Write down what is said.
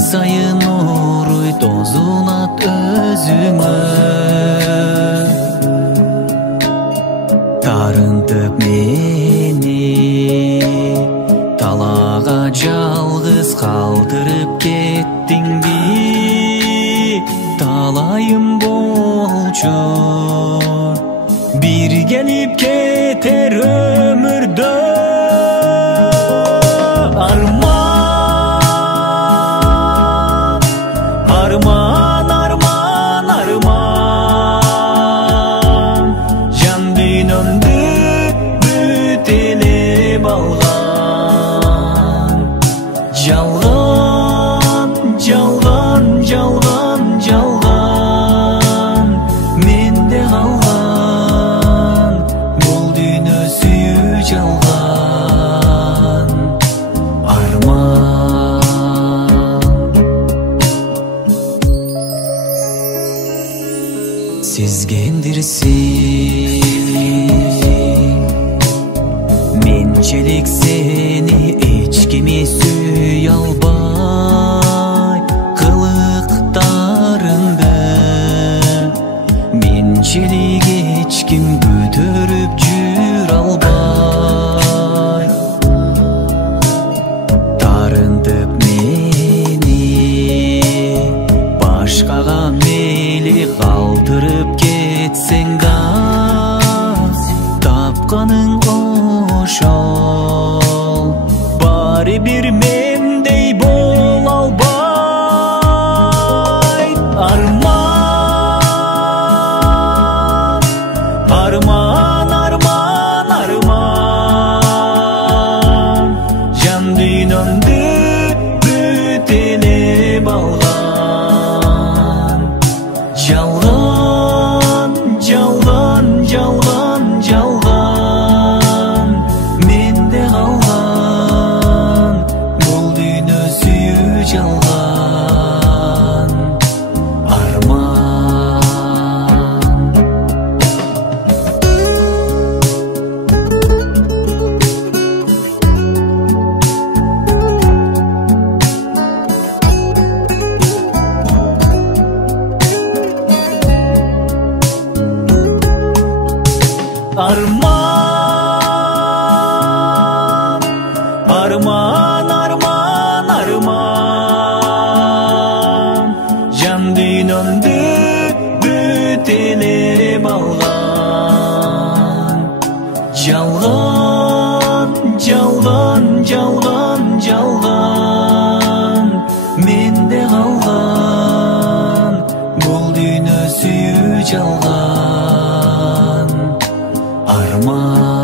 сайын нуруй тозулат өзүңө. Тарынтып мени талага жалгыз калтырып кеттиңби, талайым болчу бир келип кетер өмүрдө. Арман, арман, арман, арман, жан дүйнөмдү бүтелеп алган. Жалган, жалган, жалган, жалган менде калган, бул дүйнө сүйүү жалган. Арман, сезгендирсиң менчелик сени эч кими сүйө албай, кылыктарыңды менчелик эч ким көтөрүп жүрө албай. Тарынтып мени башкага мейли калтырып кетсең газ, тапканың ошол баары бир мендей боло албай. Арман, арман, арман, арман, жан дүйнөмдү бүтелеп алган. Жалган, жалган, жалган, жалган менде калган, бул дүйнө сүйүү жалган. Арман, арман, арман, арман, арман, жан дүйнөмдү бүтелеп алган. Жалган, жалган, жалган, жалган менде калган, бул дүйнө сүйүү жалган. Арман.